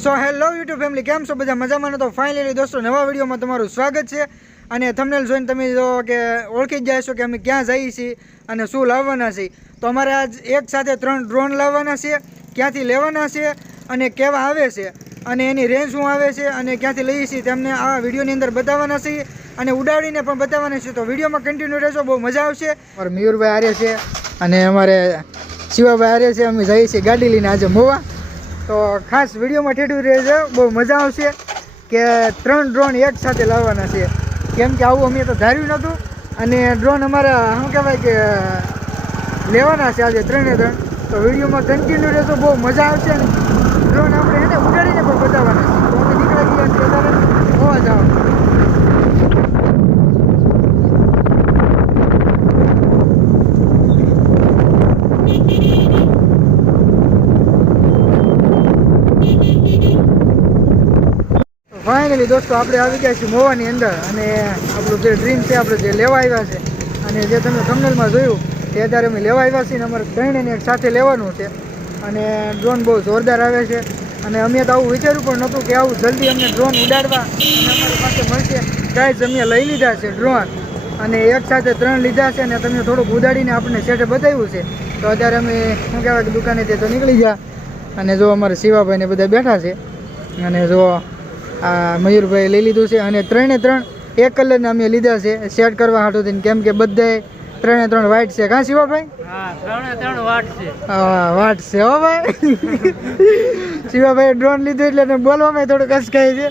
So hello YouTube family કેમ છો? બધા મજામાં? તો ફાઇનલી દોસ્તો, નવા વિડીયોમાં તમારું સ્વાગત છે. અને થમનેલ જોઈને તમે જો કે ઓળખી જ જશો કે અમે ક્યાં જઈએ છીએ અને શું લાવવાના છીએ. તો અમારે આજ એક સાથે ત્રણ ડ્રોન લાવવાના છે ક્યાંથી લેવાના છે અને કેવા આવે છે. અને એની રેન્જ શું આવે છે અને ક્યાંથી લઈએ છીએ તેમને આ વિડીયોની અંદર બતાવવાના છીએ. અને ઉડાડીને પણ બતાવવાના છે તો વિડીયોમાં કન્ટિન્યુ રહેશો બહુ મજા આવશે. અમારે મયુરભાઈ આર્ય છે અને અમારે શિવાભાઈ આર્ય છે. અમે જઈએ છીએ ગાડી લઈને આજે મોવા. તો ખાસ વિડીયોમાં ઠેઠું રહેજો. બહુ મજા આવશે કે ત્રણ ડ્રોન એક સાથે લાવવાના છે. કેમ કે આવું અમે તો ધાર્યું નહોતું. અને ડ્રોન અમારા, શું કહેવાય કે, લેવાના છે આજે ત્રણે ત્રણ. તો વિડીયોમાં કન્ટિન્યુ રહેશો બહુ મજા આવશે ને ડ્રોન આપણે એને ઉડાડીને પણ બતાવવાના છે તો અમે નીકળી ગયા છીએ બધાને હોવા જાઓ ફાઇનલી દોસ્તો આપણે આવી ગયા છીએ મોવાની અંદર અને આપણું જે ડ્રીમ છે, આપણે જે લેવા આવ્યા છે, અને જે તમે થંબનેલમાં જોયું તે અત્યારે અમે લેવા આવ્યા છીએ અમારે ત્રણેને એક સાથે લેવાનું છે. અને ડ્રોન બહુ જોરદાર આવે છે. અને અમે તો આવું વિચાર્યું પણ નહોતું કે આવું જલ્દી અમને ડ્રોન ઉડાડવા. અને અમારી પાસે મળશે. ગાઈઝ અમે લઈ લીધા છે ડ્રોન અને એક સાથે ત્રણ લીધા છે અને તમે થોડુંક ઉડાડીને આપણને સેટે બતાવ્યું છે. તો અત્યારે અમે, શું કહેવાય કે દુકાનેથી તો નીકળી ગયા. અને જો અમારે શિવાભાઈને બધા બેઠા છે. અને જો આ મયુરભાઈ લઈ લીધું છે અને ત્રણે ત્રણ એક કલરના અમે લીધા છે. સેટ કરવા હાટું થઈને કેમ કે બધાએ ત્રણે ત્રણ વ્હાઈટ છે. કાં શિવાભાઈ? વાટ છે. હા વાટ છે હો ભાઈ. શિવાભાઈ ડ્રોન લીધું એટલે બોલવામાં થોડું કસકાય છે.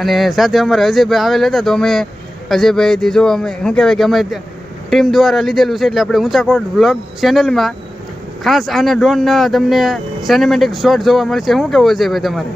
અને સાથે અમારે અજયભાઈ આવેલા હતા તો અમે અજયભાઈથી જો અમે શું કહેવાય કે અમે ટીમ દ્વારા લીધેલું છે એટલે આપણે ઊંચા કોટ વ્લોગ ચેનલમાં ખાસ આના ડ્રોનના તમને સિનેમેટિક શોટ જોવા મળશે. શું કહેવું અજયભાઈ તમારે?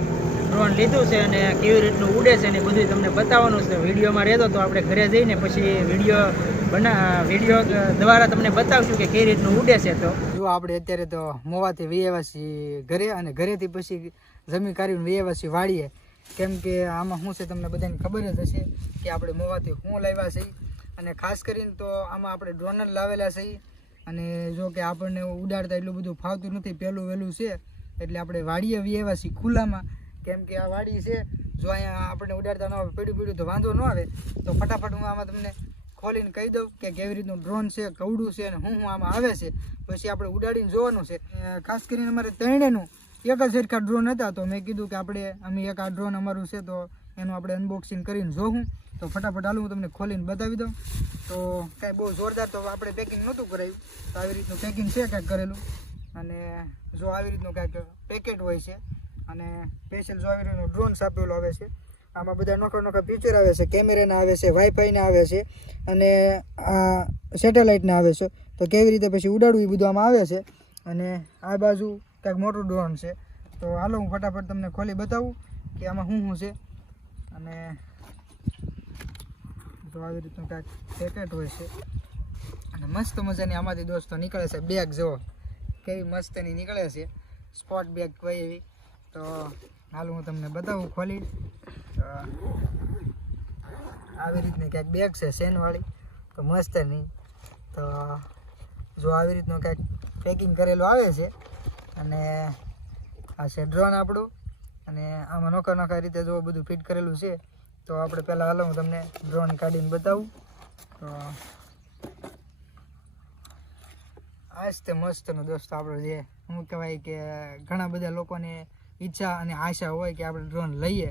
ડ્રોન લીધું છે અને કેવી રીતનું ઉડે છે ને બધું તમને બતાવવાનું છે. વિડીયોમાં રહેતો તો આપણે ઘરે જઈને પછી વીડિયો બના વીડિયો દ્વારા તમને બતાવશું કે કેવી રીતનું ઉડે છે તો. જો આપણે અત્યારે તો મોવાથી વી ઘરે અને ઘરેથી પછી જમી કાઢીને વી છીએ વાળીએ. કેમ કે આમાં શું છે તમને બધાને ખબર જ હશે કે આપણે મોવાથી શું લાવ્યા છીએ અને ખાસ કરીને તો આમાં આપણે ડ્રોનર લાવેલા છીએ અને જો કે આપણને ઉડાડતા એટલું બધું ફાવતું નથી, પહેલું વહેલું છે. એટલે આપણે વાડીએ વી ખુલ્લામાં કેમ કે આ વાડી છે, જો અહીંયા આપણે ઉડાડતા ન આવે પીડું પીડું તો વાંધો ન આવે, તો ફટાફટ હું આમાં તમને ખોલીને કહી દઉં કે કેવી રીતનું ડ્રોન છે, કવડું છે અને હું હું આમાં આવે છે. પછી આપણે ઉડાડીને જોવાનું છે. ખાસ કરીને અમારે ત્રણેયનું, એક જ સરખા ડ્રોન હતા, તો મેં કીધું કે આપણે, અમે એક આ ડ્રોન અમારું છે, તો એનું આપણે અનબોક્સિંગ કરીને જોઉં તો ફટાફટ હાલું હું તમને ખોલીને બતાવી દઉં. તો કાંઈ બહુ જોરદાર તો આપણે પેકિંગ નહોતું કરાવ્યું તો આવી રીતનું પેકિંગ છે કાંઈક કરેલું. અને જો આવી રીતનું કાંઈક પેકેટ હોય છે અને સ્પેશિયલ જો આવી રીતનું ડ્રોન્સ આપેલું આવે છે. આમાં બધા નોખા નોખા ફીચર આવે છે કેમેરાના આવે છે વાઈફાઈના આવે છે અને આ સેટેલાઇટના આવે છે. તો કેવી રીતે પછી ઉડાડવું એ બધું આમાં આવે છે. અને આ બાજુ કાંઈક મોટું ડ્રોન છે. તો હાલો હું ફટાફટ તમને ખોલી બતાવું કે આમાં શું શું છે. અને જો આવી રીતનું કાંઈક પેકેટ હોય છે. અને મસ્ત મજાની આમાંથી દોસ્તો નીકળે છે બેગ જો. કેવી મસ્તની નીકળે છે. સ્પોટ બેગ કોઈ એવી. તો હાલ હું તમને બતાવું ખોલી તો આવી રીતની ક્યાંક બેગ છે સેનવાળી તો મસ્ત નહીં તો જો આવી રીતનું ક્યાંક પેકિંગ કરેલું આવે છે, અને આ છે ડ્રોન આપણું. અને આમાં નોખા નોખા રીતે જો બધું ફિટ કરેલું છે, તો આપણે પહેલાં હાલો હું તમને ડ્રોન કાઢીને બતાવું. તો આ જ તે મસ્તનો દોસ્તો આપણો જે શું કહેવાય કે ઘણા બધા લોકોને ઈચ્છા અને આશા હોય કે આપણે ડ્રોન લઈએ.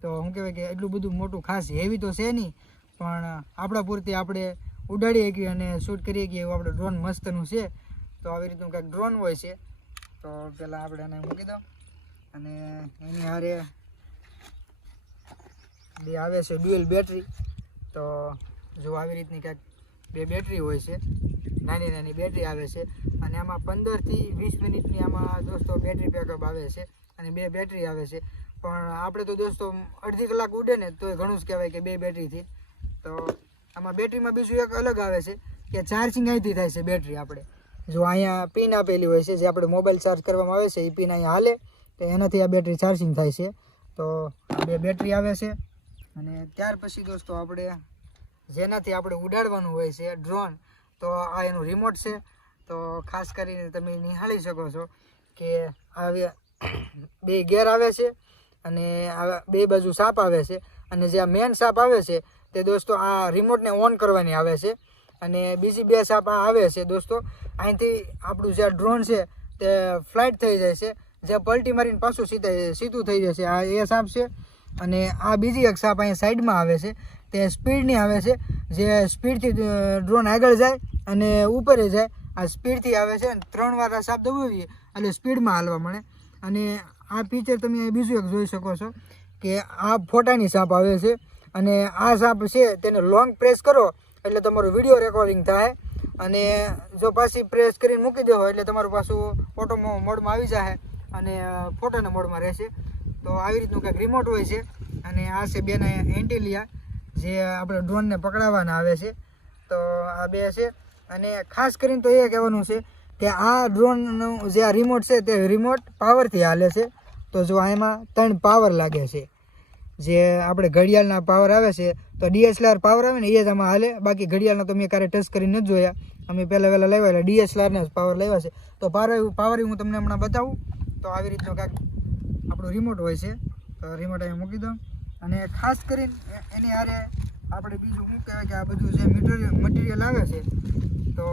તો શું કહેવાય કે એટલું બધું મોટું ખાસ હેવી તો છે નહીં, પણ આપણા પૂરતી આપણે ઉડાડી શકીએ અને શૂટ કરી શકીએ એવું આપણે ડ્રોન મસ્તનું છે. તો આવી રીતનું કંઈક ડ્રોન હોય છે. તો પહેલાં આપણે એને મૂકી દો અને એની હારે બે આવે છે ડ્યુઅલ બેટરી. તો જો આવી રીતની કંઈક બે બેટરી હોય છે, નાની નાની બેટરી આવે છે અને આમાં પંદરથી વીસ મિનિટની આમાં દોસ્તો બેટરી બેકઅપ આવે છે. અને બે બેટરી આવે છે. પણ આપણે તો દોસ્તો અડધી કલાક ઉડે ને તો ઘણું જ કહેવાય કે બે બેટરીથી તો આમાં બેટરીમાં બીજું એક અલગ આવે છે કે ચાર્જિંગ અહીંથી થાય છે બેટરી આપણે. જો અહીંયા પિન આપેલી હોય છે, જે આપણે મોબાઈલ ચાર્જ કરવામાં આવે છે, એ પિન અહીંયા હાલે, તો એનાથી આ બેટરી ચાર્જિંગ થાય છે. તો બે બેટરી આવે છે. અને ત્યાર પછી દોસ્તો આપણે જેનાથી આપણે ઉડાડવાનું હોય છે ડ્રોન તો આ એનું રિમોટ છે. તો ખાસ કરીને તમે નિહાળી શકો છો કે આવી બે ગેર આવે છે અને બે બાજુ સાપ આવે છે અને જે આ મેન સાપ આવે છે તે દોસ્તો આ રિમોટને ઓન કરવાની આવે છે અને બીજી બે સાપ આ આવે છે દોસ્તો. અહીંથી આપણું જે ડ્રોન છે તે ફ્લાઇટ થઈ જાય છે. જે પલટી મારીને પાછું સીધા સીધું થઈ જશે આ એ સાપ છે અને આ બીજી એક સાપ અહીંયા સાઈડમાં આવે છે. તે સ્પીડની આવે છે. જે સ્પીડથી ડ્રોન આગળ જાય અને ઉપરે જાય. આ સ્પીડથી આવે છે અને ત્રણ વાર આ સાપ દબાવીએ એટલે સ્પીડમાં હાલવા મળે. અને આ પિક્ચર તમે બીજું એક જોઈ શકો છો કે આ ફોટાની સાપ આવે છે અને આ સાપ છે તેને લોંગ પ્રેસ કરો એટલે તમારું વીડિયો રેકોર્ડિંગ થાય અને જો પાછી પ્રેસ કરીને મૂકી દેવો એટલે તમારું પાછું ફોટો મોડમાં આવી જાય અને ફોટાના મોડમાં રહેશે. તો આવી રીતનું કંઈક રિમોટ હોય છે અને આ છે બેના એન્ટેલિયા, જે આપણે ડ્રોનને પકડાવવાના આવે છે. તો આ બે છે અને ખાસ કરીને તો એ કહેવાનું છે કે આ ડ્રોનનું જે આ રિમોટ છે તે રિમોટ પાવરથી હાલે છે. તો જો એમાં ત્રણ પાવર લાગે છે. જે આપણે ઘડિયાળના પાવર આવે છે, તો ડીએસએલઆર પાવર આવે ને એ જ આમાં હાલે. બાકી ઘડિયાળના તો મેં ક્યારે ટચ કરીને નથી જોયા. અમે પહેલાં વહેલા લાવ્યા એટલે ડીએસએલઆરના જ પાવર લાવ્યા છે. તો પાવર પાવર હું તમને હમણાં બતાવું. તો આવી રીતનો કાંઈક આપણું રિમોટ હોય છે. તો રિમોટ અહીંયા મૂકી દઉં. અને ખાસ કરીને એની હારે આપણે બીજું શું કહેવાય કે આ બધું જે મટીરિયલ મટીરિયલ આવે છે, તો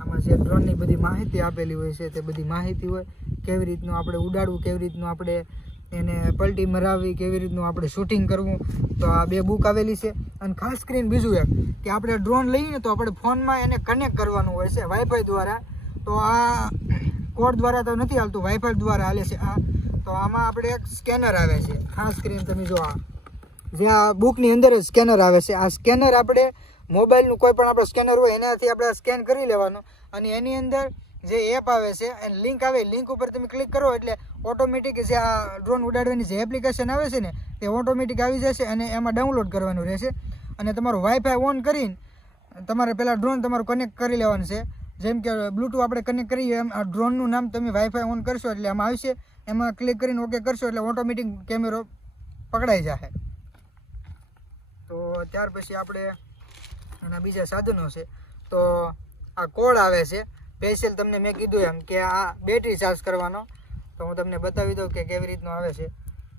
આમાં જે ડ્રોનની બધી માહિતી આપેલી હોય છે, તે બધી માહિતી હોય, કેવી રીતનું આપણે ઉડાડવું, કેવી રીતનું આપણે એને પલટી મરાવવી, કેવી રીતનું આપણે શૂટિંગ કરવું, તો આ બે બુક આવેલી છે. અને ખાસ કરીને બીજું એક, કે આપણે ડ્રોન લઈએ તો આપણે ફોનમાં એને કનેક્ટ કરવાનું હોય છે વાઈફાઈ દ્વારા. તો આ કોડ દ્વારા તો નથી હાલતું વાઈફાઈ દ્વારા હાલે છે આ. તો આમાં આપણે એક સ્કેનર આવે છે. ખાસ કરીને તમે જો આ, જે આ બુકની અંદર જ સ્કેનર આવે છે. આ સ્કેનર આપણે મોબાઈલનું કોઈ પણ આપણે સ્કેનર હોય, એનાથી આપણે સ્કેન કરી લેવાનું. અને એની અંદર જે એપ આવે છે એની લિંક આવે લિંક ઉપર તમે ક્લિક કરો એટલે ઓટોમેટિક જે આ ડ્રોન ઉડાડવાની જે એપ્લિકેશન આવે છે ને, તે ઓટોમેટિક આવી જશે અને એમાં ડાઉનલોડ કરવાનું રહેશે. અને તમારું વાઈફાઈ ઓન કરીને તમારે પહેલાં ડ્રોન તમારું કનેક્ટ કરી લેવાનું છે. જેમ કે બ્લૂટૂથ આપણે કનેક્ટ કરીએ, એમ આ ડ્રોનનું નામ તમે વાઈફાઈ ઓન કરશો એટલે આમાં આવશે. એમાં ક્લિક કરીને ઓકે કરશો એટલે ઓટોમેટિક કેમેરો પકડાઈ જશે તો ત્યાર પછી આપણે એના બીજા સાધનો છે. તો આ કોડ આવે છે. સ્પેશિયલ તમને મેં કીધું એમ કે આ બેટરી ચાર્જ કરવાનો. તો હું તમને બતાવી દઉં કે કેવી રીતનું આવે છે.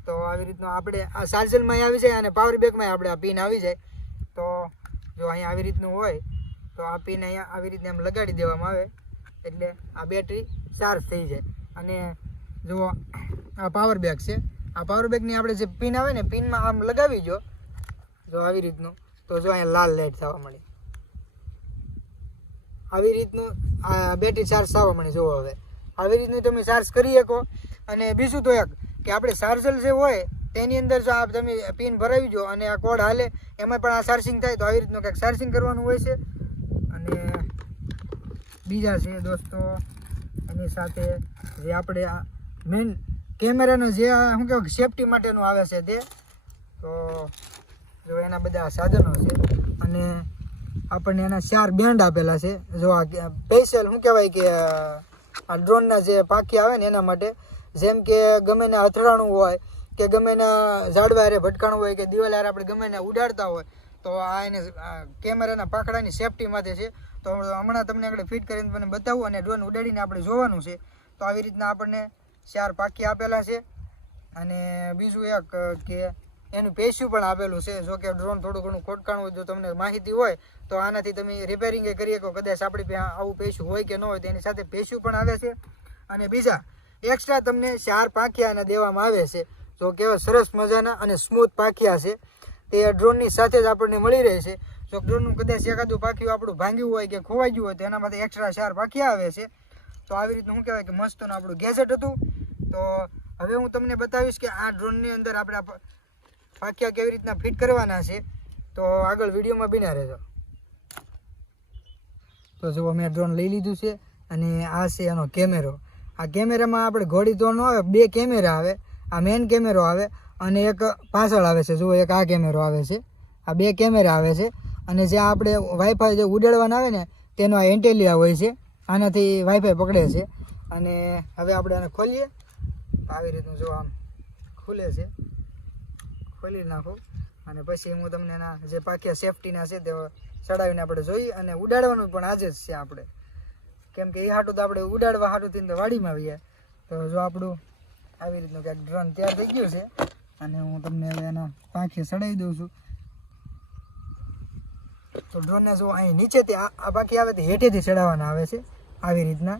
તો આવી રીતનું આપણે આ ચાર્જરમાં આવી જાય અને પાવર બેગમાં આપણે આ પિન આવી જાય. તો જો અહીંયા આવી રીતનું હોય, તો આ પિન અહીંયા આવી રીતે એમ લગાડી દેવામાં આવે. એટલે આ બેટરી ચાર્જ થઈ જાય. અને જુઓ આ પાવર બેગ છે. આ પાવર બેગની આપણે જે પિન આવે ને, પિનમાં આમ લગાવી જો. જો આવી રીતનું. તો જો અહીંયા લાલ લાઈટ થવા મળી આવી રીતનું બેટરી ચાર્જ થવા મળી જુઓ હવે. આવી રીતનું તમે ચાર્જ કરી શકો. અને બીજું તો એક, કે આપણે ચાર્જર જે હોય, તેની અંદર જો આપ તમે પિન ભરાવી જો અને આ કોડ હાલે, એમાં પણ આ ચાર્જિંગ થાય, તો આવી રીતનું કંઈક ચાર્જિંગ કરવાનું હોય છે. અને બીજા છે દોસ્તો, એની સાથે જે આપણે આ મેન કેમેરાનો જે શું કહેવાય સેફટી માટેનું આવે છે તે, તો જો એના બધા સાધનો છે. અને આપણને એના ચાર બેન્ડ આપેલા છે. જો આ સ્પેશિયલ શું કહેવાય કે, આ ડ્રોનના જે પાખી આવે ને એના માટે, જેમ કે ગમે ને અથડાણું હોય, કે ગમે એના ઝાડવા ભટકાણું હોય, કે દિવાલ હારે આપણે ગમે ને ઉડાડતા હોય, તો આ એને કેમેરાના પાકડાની સેફટી માટે છે. તો હમણાં તમને આગળ ફિટ કરીને મને બતાવું અને ડ્રોન ઉડાડીને આપણે જોવાનું છે. તો આવી રીતના આપણને ચાર પાકી આપેલા છે. અને બીજું એક કે એનું પેશ્યું પણ આપેલું છે. જો કે ડ્રોન થોડું ઘણું ખોટકાણું હોય, જો તમને માહિતી હોય, તો આનાથી તમે રિપેરિંગ કરી શકો કદાચ આપણી પાસે આવું પેસ્યું હોય કે ન હોય તેની સાથે પેશ્યું પણ આવે છે. અને બીજા એક્સ્ટ્રા તમને ચાર પાંખિયાના દેવામાં આવે છે. જો કેવા સરસ મજાના અને સ્મૂથ પાંખિયા છે. તે ડ્રોનની સાથે જ આપણને મળી રહે છે. જો ડ્રોનનું કદાચ એકાદું પાંખિયું આપણું ભાંગ્યું હોય કે ખોવાઈ ગયું હોય, તો એના માટે એક્સ્ટ્રા ચાર પાંખિયા આવે છે. તો આવી રીતનું શું કહેવાય કે મસ્તનું આપણું ગેજેટ હતું. તો હવે હું તમને બતાવીશ કે આ ડ્રોનની અંદર આપણે આ કેવી રીતના ફિટ કરવાના છે, તો આગળ વિડીયોમાં બિના રહેજો. તો જુઓ મેં ડ્રોન લઈ લીધું છે અને આ છે એનો કેમેરો. આ કેમેરામાં આપણે ઘોડી તો ન આવે, બે કેમેરા આવે. આ મેન કેમેરો આવે અને એક પાછળ આવે છે. જુઓ, એક આ કેમેરો આવે છે. આ બે કેમેરા આવે છે અને જે આપણે વાઈફાઈ જે ઉડાડવાના આવે ને, તેનો આ એન્ટેલિયા હોય છે. આનાથી વાઈફાઈ પકડે છે. અને હવે આપણે આને ખોલીએ. આવી રીતનું જો આમ ખુલે છે. ખોલી નાખું. અને પછી હું તમને એના જે પાકિયા સેફટીના છે તે ચડાવીને આપણે જોઈએ અને ઉડાડવાનું પણ આજે જ છે આપણે. કેમ કે એ હાટું તો આપણે ઉડાડવા હાટું થઈને તો વાડીમાં આવીએ. તો જો આપણું આવી રીતનું કંઈક ડ્રોન તૈયાર થઈ ગયું છે. અને હું તમને એના પાંખે ચડાવી દઉં છું. તો ડ્રોનને જો અહીં નીચેથી આ આ આવે તે હેઠેથી ચડાવવાના આવે છે. આવી રીતના.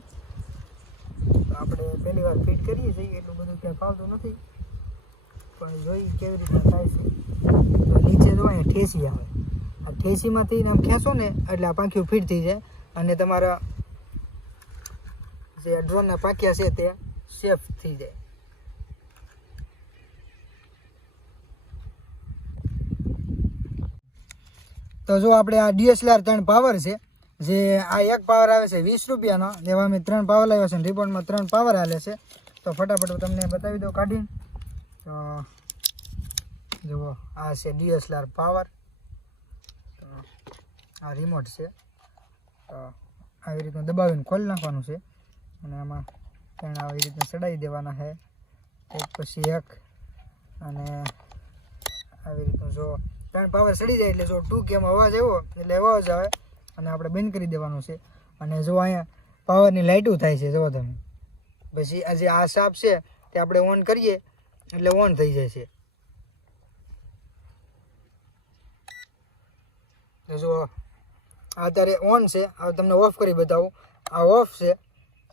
આપણે પહેલી વાર ફિટ કરીએ છીએ. એટલું બધું ક્યાંક ફાવતું નથી. પણ જોઈ કેવી રીતના થાય છે. નીચે જો ઠેસી આવે. આ ઠેસીમાંથી આમ ખેંચો ને એટલે આ પાંખીઓ ફિટ થઈ જાય. અને તમારા જે ડ્રોનના પાંખિયા છે તે સેફ થઈ જાય. તો જો આપણે આ ડીએસએલઆર ત્રણ પાવર છે, જે આ એક પાવર આવે છે વીસ રૂપિયાનો. જેવા અમે ત્રણ પાવર લાવ્યા છે રિપોર્ટમાં ત્રણ પાવર આવે છે. તો ફટાફટ તમને બતાવી દઉં કાઢીને. તો જુઓ, આ છે ડીએસએલઆર પાવર. તો આ રિમોટ છે. તો આવી રીતનું દબાવીને ખોલી નાખવાનું છે. અને આમાં ત્રણ આવી રીતના ચડાવી દેવાના છે. એક પછી એક. અને આવી રીતનું જો ત્રણ પાવર ચડી જાય એટલે જો ટુ કેમ અવાજ આવ્યો એટલે અવાજ આવે અને આપણે બંધ કરી દેવાનું છે. અને જો અહીંયા પાવરની લાઇટું થાય છે જો તમે. પછી આ જે આ સાપ છે તે આપણે ઓન કરીએ એટલે ઓન થઈ જાય તો જો અત્યારે ઓન છે. હવે તમને ઓફ કરી બતાવું. આ ઓફ છે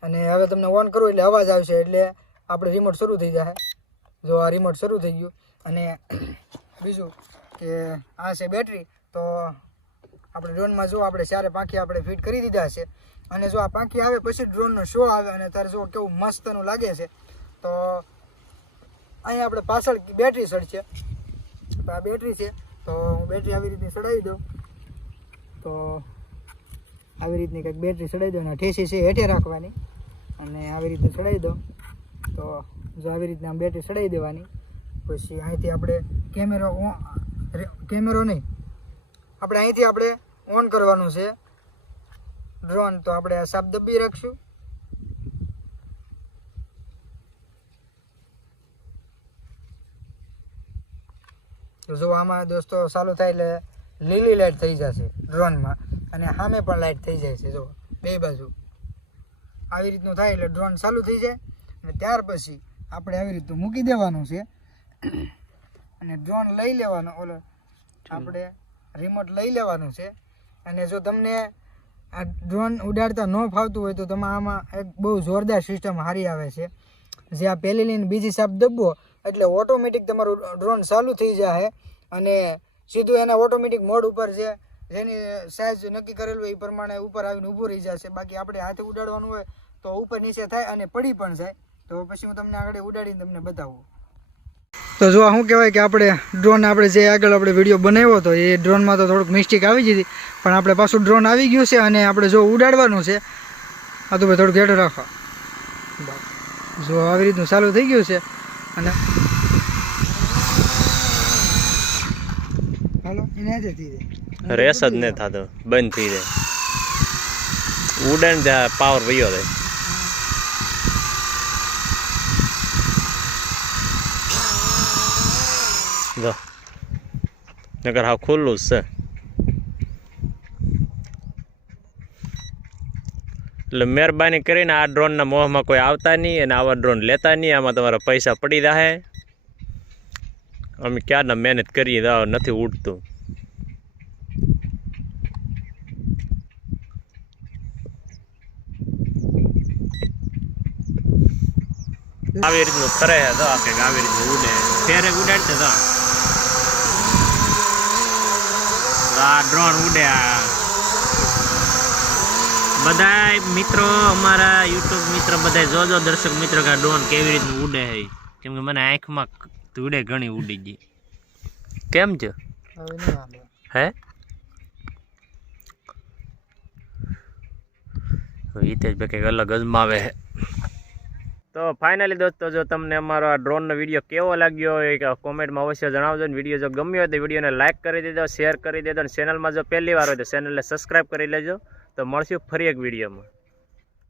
અને હવે તમને ઓન કરું એટલે અવાજ આવશે એટલે આપણે રિમોટ શરૂ થઈ જશે જો આ રિમોટ શરૂ થઈ ગયું. અને બીજું કે આ છે બેટરી તો આપણે ડ્રોનમાં જો આપણે ચારે પાંખી આપણે ફિટ કરી દીધા છે. અને જો આ પાંખી આવે, પછી ડ્રોનનો શો આવે અને ત્યારે જો કેવું મસ્તનું લાગે છે. તો અહીંયા આપણે પાછળ બેટરી સડશે તો આ બેટરી છે, તો હું બેટરી આવી રીતની ચડાવી દઉં. તો આવી રીતની કંઈક બેટરી ચડાવી દો અને ઠેસી છે હેઠે રાખવાની. અને આવી રીતે ચડાવી દો તો જો આવી રીતના આમ બેટરી ચડાવી દેવાની, પછી અહીંથી આપણે કેમેરો કેમેરો નહીં. આપણે અહીંથી આપણે ઓન કરવાનું છે. ડ્રોન, તો આપણે આ સાપ દબી રાખશું. જો આમાં દોસ્તો ચાલુ થાય એટલે લીલી લાઇટ થઈ જશે ડ્રોનમાં અને સામે પણ લાઇટ થઈ જાય છે જો. બે બાજુ. આવી રીતનું થાય એટલે ડ્રોન ચાલુ થઈ જાય. અને ત્યાર પછી આપણે આવી રીતનું મૂકી દેવાનું છે. અને ડ્રોન લઈ લેવાનો ઓલો આપણે રિમોટ લઈ લેવાનું છે. અને જો તમને આ ડ્રોન ઉડાડતા ન ફાવતું હોય તો તમે આમાં એક બહુ જોરદાર સિસ્ટમ હારી આવે છે. જે આ પહેલી લઈને બીજી સાપ દબો એટલે ઓટોમેટિક તમારું ડ્રોન ચાલુ થઈ જાય અને સીધું એના ઓટોમેટિક મોડ ઉપર છે. જેની સાઇઝ નક્કી કરેલું હોય એ પ્રમાણે ઉપર આવીને ઊભું રહી જશે. બાકી આપણે હાથે ઉડાડવાનું હોય તો ઉપર નીચે થાય અને પડી પણ જાય. તો પછી હું તમને આગળ ઉડાડીને તમને બતાવું. તો જો શું કહેવાય કે આપણે ડ્રોન આપણે જે આગળ આપણે વીડિયો બનાવ્યો હતો, એ ડ્રોનમાં તો થોડુંક મિસ્ટેક આવી જતી. પણ આપણે પાછું ડ્રોન આવી ગયું છે અને આપણે જો ઉડાડવાનું છે, આ તો ભાઈ થોડુંક હેઠળ રાખવા જો આવી રીતનું ચાલુ થઈ ગયું છે. અને હાલો એને થઈ જાય રેસ જ નહીં થતો. બંધ થઈ જાય. ઉડન ત્યાં પાવર વયો જાય. જો. નગર હા ખુલ્લું જ છે. એટલે મહેરબાની કરીને આ ડ્રોનના મોહમાં કોઈ આવતા નહીં અને આવા ડ્રોન લેતા નહીં. આમાં તમારા પૈસા પડી રહે અમે ક્યારના મહેનત કરીએ તો નથી ઉડતું. આવી રીતનું ફરે છે તો કંઈક આવી રીતનું ઉડે. ફેરે ઉડાડશે તો આ ડ્રોન ઉડે આ. બધાય મિત્રો, અમારા યુટ્યુબ મિત્ર બધાય જોજો દર્શક મિત્રો કે ડ્રોન કેવી રીતનું ઉડે છે કેમ કે મને આંખમાં ધૂળે ઘણી ઉડી ગઈ. કેમ છે? હે? હિતેશ ભાઈ કંઈક અલગ અજમાવે છે તો ફાઇનલી દોસ્તો, જો તમને અમારો આ ડ્રોનનો વીડિયો કેવો લાગ્યો હોય કે કોમેન્ટમાં અવશ્ય જણાવજો ને વીડિયો જો ગમ્યો હોય તો વિડીયોને લાઇક કરી દેજો શેર કરી દેજો અને ચેનલમાં જો પહેલી વાર હોય તો ચેનલને સબસ્ક્રાઈબ કરી લેજો. તો મળશું ફરી એક વિડીયોમાં.